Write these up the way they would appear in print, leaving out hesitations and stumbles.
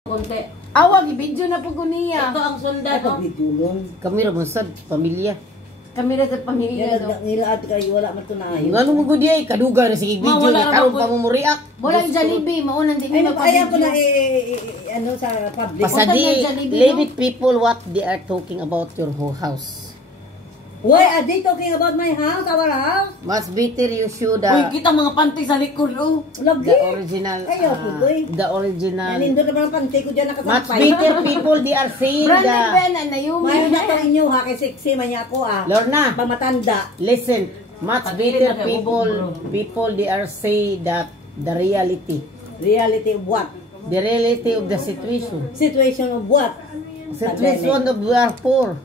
Konti. Awag, i-video na po ko niya. Ito ang sundan, no? Kami ra sad pamilya. Kami na sa pamilya, no? Nila at kayo wala man to na ayo. Ngano mo gudi ay kaduga na sige video Wala ni karon naman pa mo muriak. Walang Jollibee, maunang di Ay, mo ayaw ko na magpa-video. ano sa public. Pasadi Punta na Jollibee, leave no? it people what they are talking about your whole house. Why are they talking about my house, our house? Much better you should Uy, kita mga panty sa likod, oh. Lagi. the original Ayaw ko, boy. the original Nanindo naman ang pantay ko dyan much nakasampay. better people they are saying Brandon the Ben, na yung Mayo na pa inyo ha, kay sexy man niya ako ah. Lorna, Pamatanda. listen, much Pagilid better na kayo, people they are say that the reality Reality of what? of the situation Situation of what? situation of we are poor.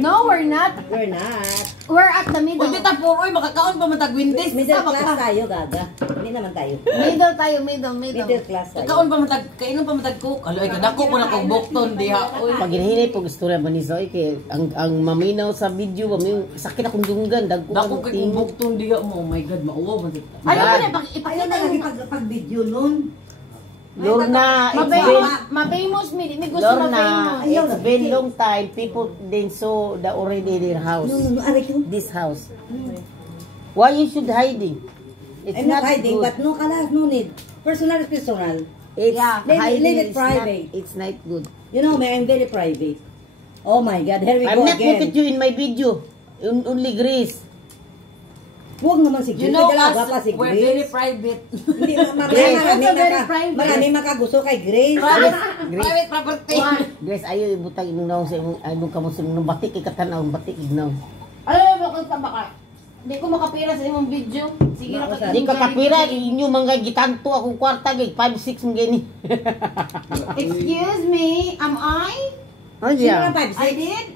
No, we're not. We're not. We're at the middle. Uy, kita po, uy, makakaon pa matag-Windies. Middle class tayo, gaga. Hindi naman tayo. Middle tayo, middle. Middle class tayo. Kakaon pa matag, kainom pa matag-cook. Alo, ay, kadako ko na kong bukton, diha. Uy, Pag hinahinay po istorya ba ni Zoe kay ang maminaw sa video ba may sakit akong dunggan dagko dako kang kay kong bukton, diha mo. Oh my God, mauwaw man dito. Ano ba na, Ayaw ipakita na lagi yung... pag-video nun. Lorna, it's been Ma-famous, may gusto Lorna, ma-famous. it's been long time people then saw the already their house. No, aray ko. This house. Why you should hiding? It's I'm not not hiding, good. but no kalas, no need. Personal is personal. It's Yeah. hiding Leave it is private. Not, it's not good. You know me, I'm very private. Oh my God, here we I'm go not put it again. you in my video. Only Grace. Huwag naman si You Grace. know Dalaga pa us, si we're very Grace. private. Hindi, Grace. marami makagusto kay Grace. Private property. Grace ayo ibutang imong naong sa imong ay ka mo sa imong batik ikatanaw batik ignaw. Alam mo ba kung baka? Hindi ko makapira sa imong video. Sige na Baka Di ka kapira inyo mga gitanto akong kwarta gay 5-6 mong gani. Excuse me, am I? Oh Sino yeah. ang 5'6"? I did?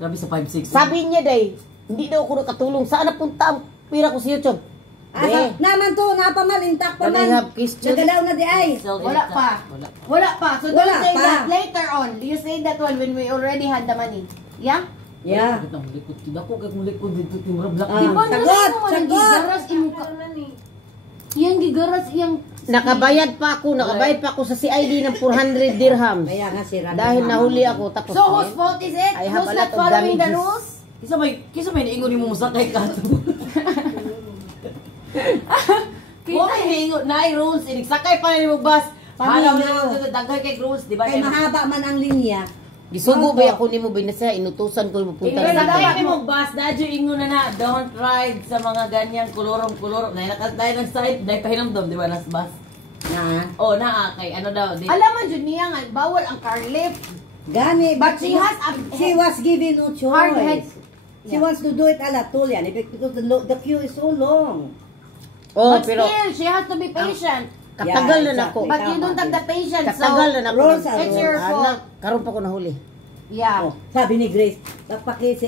Grabe sa 5'6". Sabi niya day, hindi daw ako nakatulong. Saan napunta ang pira ko sa YouTube? Asa, naman to, napaman, intact pa Can I man. have question? Nagalaw na di ay. Wala pa. Wala pa. Wala pa. So Wala don't say pa. that later on. You say that one when we already had the money. Yeah? Yeah. Kita mo likod. Dako kay kong likod dito timra black. Ah. Di ba Sagot, naman mo sagot. gigaras imo ka? Yang gigaras yang Nakabayad pa ako sa CID ng 400 dirhams. Kaya nga sira. Dahil nahuli ako tapos So whose fault is it? I have Who's a not lot of following the damages. rules? Kisa may niingon ni mo sakay ka to. Wala niingon na ay rules. Sakay pa ni mo bus. Halaw Paminaw. na daghay kay rules, di ba? Kay mahaba man ang linya. Gisugo ba ako nimo binasa inutusan ko mo punta Ingrid, sa dahil dito. ni mo bus, dadyo ingon na na, don't ride sa mga ganyang kulorong-kulorong. Dahil ng side, dahil pahinamdom, di ba, nas bus? Na. Oh, naa, kay ano daw, di. Alam mo jud niya nga bawal ang car lift. Gani. But she has a She was given no choice. hard head. She wants to do it ala tul yan. Because the queue is so long. Oh, But pero still, she has to be patient. katagal Yeah, na nako. exactly. But you don't have the patience. Katagal na So, nako. Rules are it's your rules. fault. Karon pa ko nahuli. Yeah. Oh, sabi ni Grace,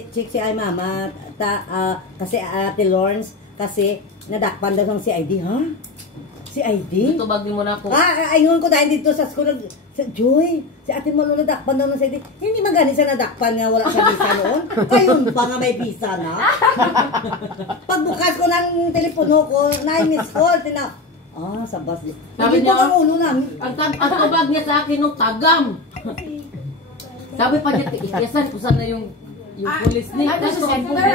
check si ay mama, kasi Ate Lawrence, kasi nadakpan daw ng CID, ha? CID? Dito bag mo na ako. Ayun ko dahil dito sa school, si Joy, si Ate Malo nadakpan daw ng CID. Hindi magani sa nadakpan nga wala siya visa noon. Ayun pa nga may visa na. Pagbukas ko ng telepono ko, 9 miss call, sa bus. Sabi Hindi niya, po ang ulo namin. Ang tubag niya sa akin nung tagam. Sabi pa niya, ikiyasan ko sana yung pulis ni. Ano sa center?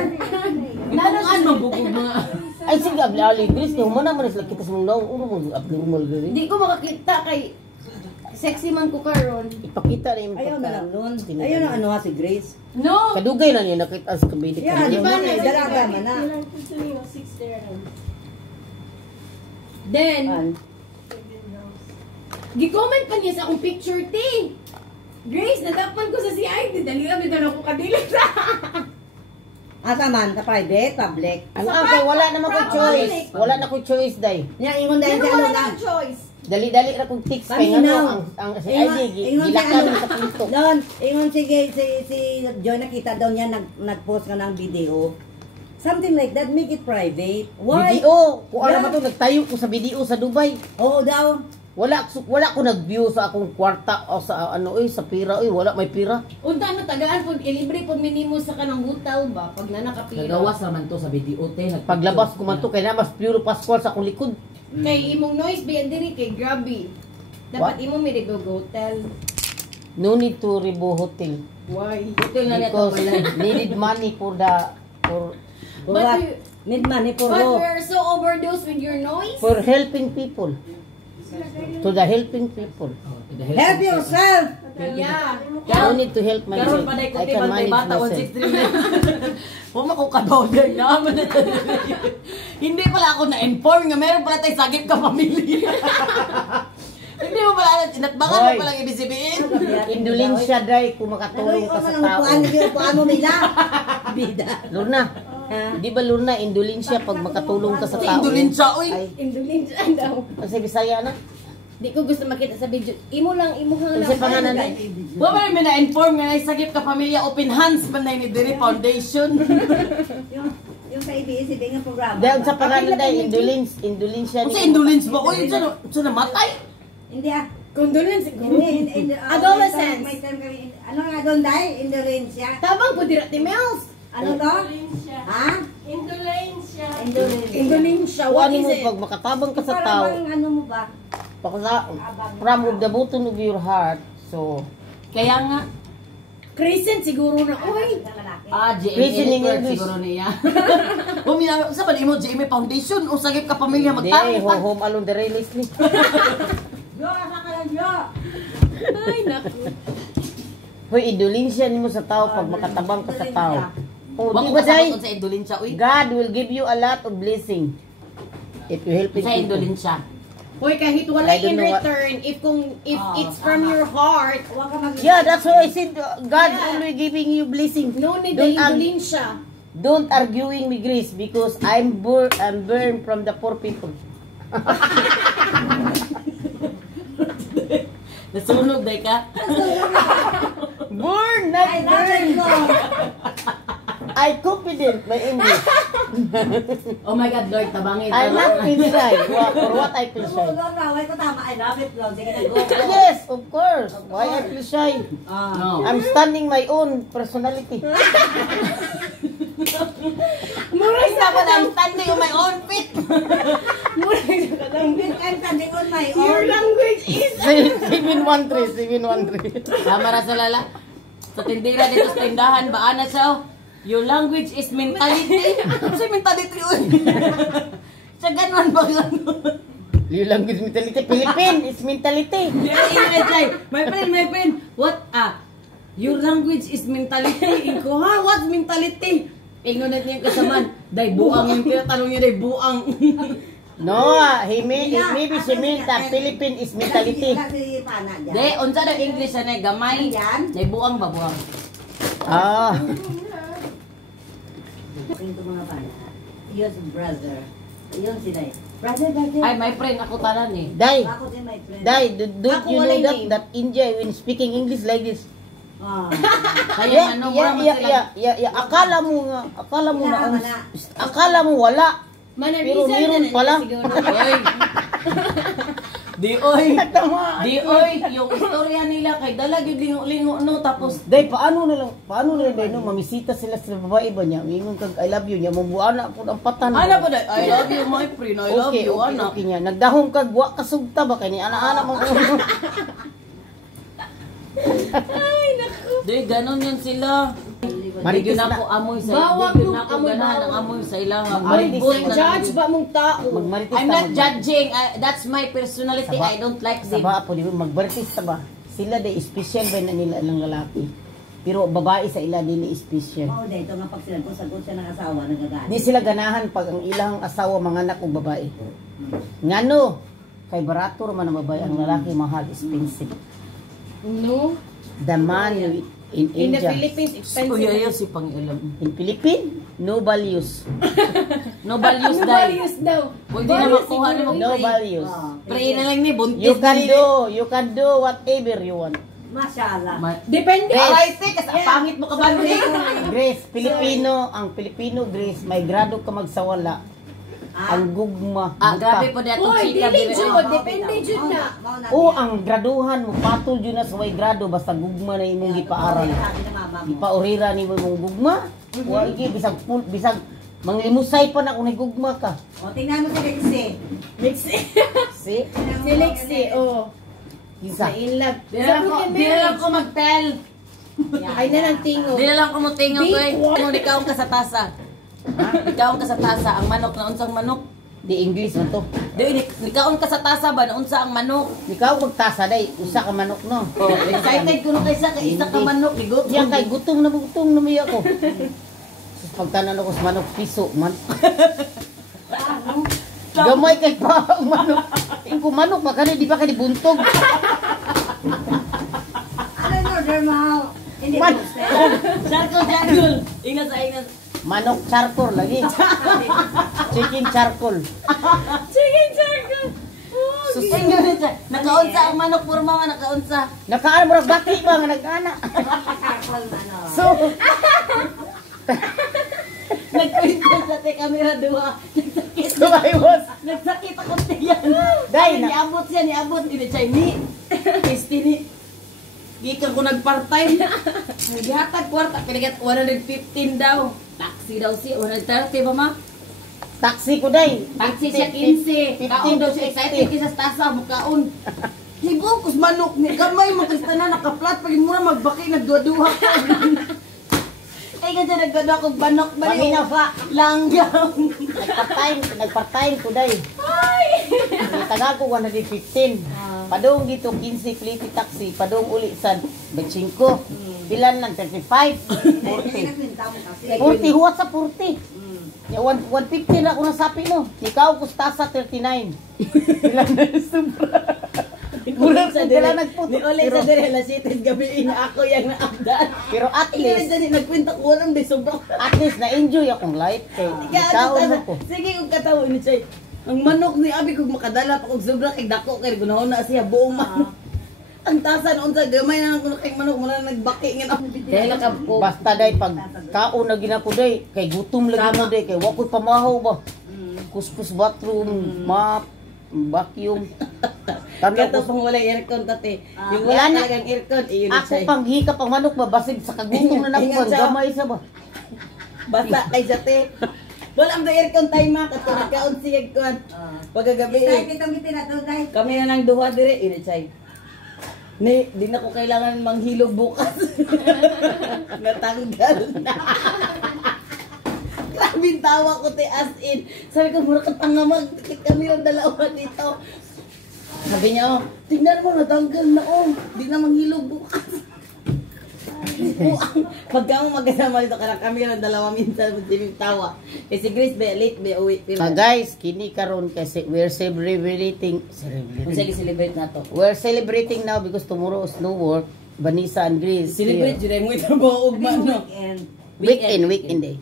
Itungan mabugog mga. Ay sige abli Grace ni humana man sila kita sa mong naong uno mo abli mo gani. Hindi ko makakita kay sexy man ko karon. Ipakita na yung Ayaw na lang nun. Ayaw na ano ha si Grace. No. Kadugay na niya nakita sa kabidi Yeah, ka. di ba na, dalaga man na. Then, An. gi-comment pa niya sa akong picture thing. Grace, nadapan ko sa CID. Dali kami ka na ako kadilip sa. Asa man, sa private, public. Ano kay wala na ko choice. Wala na ko choice day. Yan, ingon dahil Pero sa ano wala na. na choice. Dali-dali ra kong text kay Paminaw. ngano ang CID Ingon gilakan ano, sa punto. Doon, ingon si Joy nakita daw niya nag-post ka ng video. Something like that, make it private. Why? Video, kung ano Yeah. ba to nagtayo ko sa video sa Dubai. Oo daw. Wala ko nag-view sa akong kwarta o sa ano sa pira wala may pira. Unta na tagaan pud ilibre pud minimo sa kanang hotel ba pag na nakapira. Nagawas naman to sa video te. Paglabas ko man to kay na mas pure Pascual sa akong likod. Kay imong noise ba diri kay grabe. Dapat imo may go hotel. No need to rebo hotel. Why? Ito na neto Because wala. needed money for For what? Need money for But what? we're so overdosed with your noise. for helping people. To the helping people. Help yourself! Yeah. No need to help myself. Karon pa dai ko I ti can bantay manage bata on myself. 63. Wa ko kabaw dai naman na. Hindi pala ako na-inform nga meron pala tay sagip ka pamilya. Hindi mo pala inatbangan mo Hoy. pala ibig sabihin. Indulensya day kung makatulong ka sa tao. Upuan mo nila. Bida. Lorna, di ba Lorna, indulensya pag makatulong ka sa tao? Indulensya oy. Ay, Indulensya daw. kasi Bisaya na. Di ko gusto makita sa video. Imo lang, imo lang. Kasi pangalan na. Wa ba may na-inform nga sagip ka pamilya open hands man ni Diri Foundation. Yung sa ABS-CBN nga programa. Dahil sa pangalan day, indulensya Unsa indulence ba oy unsa na matay? Hindi ah. Condolence. Adolescence. May term kami. Ano nga doon dahil? Indolensya. Tabang po dira ti Mels. Ano to? Ha? Indolensya. Indolensya. Indolensya. Kung What ano is mo, it? pag makatabang ka sa Para tao, bang ano mo ba? from the bottom of your heart, so, Kaya nga Crescent siguro na. Uy. Prison in Network English. siguro niya. Umina sa ba mo GMA Foundation o sagip ka pamilya hindi, magtarong pa. home alone the release ni. Yo, asa ka lang, yo. Ay, naku. Hoy, indulensya nimo sa tao pag makatabang ka sa tao. O, Wa di ko ba day? kasabot sa indulensya uy. God will give you a lot of blessing if you help Sa people. indulensya. Hoy, kahit wala I don't in know what- return, if it's from your heart, Huwag ka mag- Yeah, that's why I said God Yeah. only giving you blessing. no need Don't the indolensya. Don't arguing me, Grace, because I'm burned from the poor people. Nasunog day ka. Burn, not Ay, burn. bakit mo? I confident my English. Oh my God, Lord, tabangin. I'm not feel shy. For what I feel shy? Tulog na, wait ko tama. I love it, love. Sige na, go. Yes, of course. Why I feel shy? No. I'm standing my own personality. Muray sa ba lang standing on my own feet. I'm standing on my Your own. language is 713. Tama ra sa lala. Sa tindira dito sa tindahan, baana siya. Oh. Your language is mentality. Sa mentality uy. Sa ganun ba ganun? Your language mentality. Philippine is mentality. My friend, what your language is mentality. Inko ha, what mentality? Ignorant niya yung kasaman. Day buang yung tinatanong niya, day buang. No, maybe she meant that Philippine is mentality. Si Pana dyan. Day, unsa daw English na gamay. Yan. Day buang ba buang? Ah, Ito mga Pana. Yes, brother. Yun sila eh. Brother. Ay, my friend, ako tanan eh. Dai, Ako din, my friend. Dai, don't Ako you know walay that name. that India when speaking English like this? Ah. Kaya ano, mura man sila. Akala mo na Wala. akala mo wala. Manarisa Pero meron pala. Oy. Di oy. Tama. Di oy, yung istorya nila kay dalag yung lingo-lingo no tapos Dai, paano nila dai no mamisita sila sa babae ba niya? Mingon kag I love you niya mabuana po ang patan. ana po dai, I love you my friend, I love you anak. Okay niya. Nagdahom kag wa kasugta ba kay ni ana-ana mo. Di ganon yan sila. Marites Di na. ako amoy sa Bawang di yung ako amoy, ganahan bawang. ng amoy sa ilang. Marites Amoy na. Judge ba mong tao? Magmarites I'm ta, not judging. That's my personality. Saba. I don't like them. Saba po, di ba? Magbartista ba? Sila day special ba na nila ng lalaki? Pero babae sa ila dili special. Oo, dito nga pag sila, kung sagot siya ng asawa, nagagalit. Di sila ganahan pag ang ilang asawa manganak og babae. Ngano? Kay barato man ang babae, ang lalaki mahal, expensive. No. The man in In the India, Philippines, Kuya expensive. yo si Pangilam. in Philippines, no values. No values No dahil. values daw. Pwede na makuha na No values. Pray na lang ni buntis. You can do whatever you want. Masyala. Depende. Grace. Aray, kasi pangit mo ka ba? Grace, ang Pilipino Grace, may grado ka magsawala. Ang gugma. Grabe po dito Hoy, chika. dili jud, depende jud na. O ang graduhan mo patol yun na sa way grado basta gugma na imong gipaaral. Ipaorira ni mo imong gugma. Wa iki bisag manglimusay pa na kung nagugma ka. O, tingnan mo si Lexi. Lexi. See? Si Lexi, oh. Isa. In love. Di na lang ko mag-tell. Ay na ng tingo. Di na lang ko mo-tingo ko eh. Kung ikaw ka sa tasa. Ha? Ikaw ka sa tasa. Ang manok na unsang manok. Di English man to. Di, nikaon ka sa tasa ba? Naunsa ang manok? Ikaw magtasa day, usa ka manok no. Oh, excited ko nung kaysa kay isa ka manok. Ligot. Diyan kay gutom na miya ako. Sus pagtanan ako sa manok piso man. Gamay kay pa ang manok. Ingko manok makani di pa kay buntog. Ano yung order mo? Hindi Man. toasted. Charcoal. Ingat sa ingat. Manok charcoal lagi. Chicken charcoal. Chicken charcoal. Sus. Nakaunsa ang manok purma nga nakaunsa. Nakaan mo bati ba nga nagana. So, Nagkwento sa te camera duha. Nagsakit. so I was Nagsakit ako tiyan. Day, na- niabot siya, niabot. Hindi siya ni. Kisti ni. Gikan ko nag-part-time. Naghatag kwarta. Pinagat 115 daw. Taxi daw siya. 130 ba ma? taxi ko day. Taxi siya 15. Kaon daw siya. Excited kisa sa tasa. Mukaon. Hibo, kus manok ni. Gamay, magkasta na nakaplat. Pag muna magbaki, nagduwa-duha ko. Ay, kasi nagduwa kong banok ba Pamina pa. Langgam. Nagpart-time ko day. Taga ko 115. Padung dito 15 pliti taxi, padung uli sa 25. Bilan lang 35, 40. 40 huwat sa 40. Ya 150 na ako nasapi no. Ikaw kustasa 39. Bilan na sobra. Mura sa dila nagputo. Ni Ole sa dire la sites gabi na ako yang naabdan. Pero at Ikaw least, dyan nagkwento ko walang di sobrang. at least na-enjoy akong life kay ikaw mo ko. Sige kung katawo ni Chay. Ang manok ni abi kog makadala pa kog sobra kay dako kay gunahon na siya buong manok. Ang tasa noon sa gamay na kuno kay manok mula nagbaki nga ako. Kaya lang ko. Basta day pag kaon na ginako day kay gutom lagi mo day kay wa koy pamahaw ba. Kuskus bathroom, map, vacuum. Kato pang wala aircon tate. Yung wala Yan na. talagang aircon iyon Ako Chay. pang hikap ang manok ba basig sa kagutom na Ingat nakuha siya. gamay sa ba. Basta kay Jate. Wala ang aircon time ma kato nagkaon siya kuan. Pagagabi. Excited kami tinatulay. Kami na nang duha dire ini Chay. Ni, di na ko kailangan manghilog bukas. Natanggal na. Grabe tawa ko te as in. Sabi ko, mura ka tanga magtikit kami ng dalawa dito. Sabi niya, oh, tingnan mo, natanggal na oh. Di na manghilog bukas. Pagka mo magkasama dito, karang kami ng dalawa minsan, hindi tawa. Eh si Grace, be, late, be, uwi. Guys, kini karon kasi we're celebrating Kung sige, celebrate na to. We're celebrating now because tomorrow is no work. Vanessa and Grace. Celebrate, yun mo itrabaho, no? Weekend day.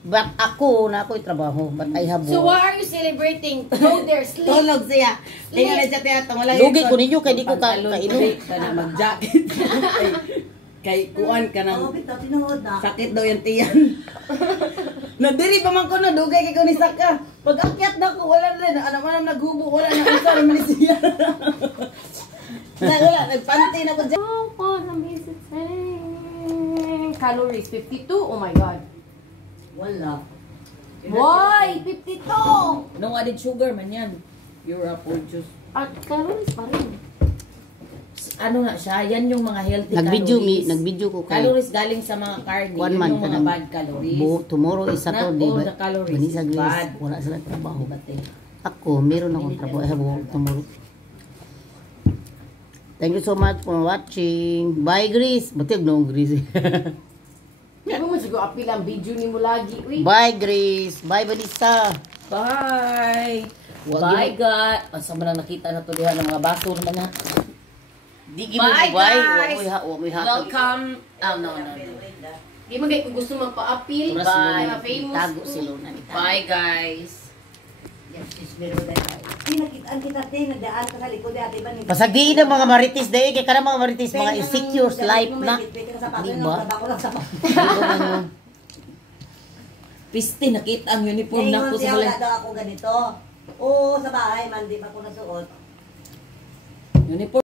But ako, na ako'y trabaho. But I have So work. what are you celebrating? Go there, sleep. Tulog siya. Tingnan na siya tiyatong wala. Lugi ko ninyo, kaya di ko kainom. Ka na mag-jacket. Kay kuan ka Oo, na. bitaw, tinuod na. Sakit daw yung tiyan. Nadiri pa man ko na dugay kay ko ni Saka. Pag akyat na ko wala rin. Ano man ang naghubo wala na usa naman ni siya. Wala nagpanty na ko dyan. Oh, wanna visit calories 52. Oh my god. Wala. Why? 52! No added sugar man yan. You're a poor juice. At calories pa rin. Ano nga siya? Yan yung mga healthy calories. Nag-video ko kay Calories galing sa mga carne. One Yun man yung ka mga na. bad calories. Tomorrow is Saturday. Not all but the calories Vanessa is Grace, bad. wala sila trabaho. Bate. Ako, meron akong trabaho. I have work tomorrow. Thank you so much for watching. Bye, Grace. Batib na akong Grace. Hindi mo siguro apil ang video ni mo lagi. Uy. Bye, Grace. Bye, Vanessa. Bye! Bye, God! Asa mo lang nakita na to diha ng mga baso naman na. Di Bye, guys! Wa mo Welcome! Oh, no. Di mo kayo kung gusto magpa-apil. Bye. Mga famous. Tago si Luna. Bye, guys! Yes, sis, meron na tayo. Nakitaan kita, te, nagdaan ka sa likod, ate ba? Pasagiin ng mga marites dahil kay karang mga marites mga insecure life na. Di Diba? ba? Piste, nakita ang uniform na Ngayon ko siya, sa wala balay. daw ako ganito. Oo, sa bahay, man, di pa ko nasuot. Uniform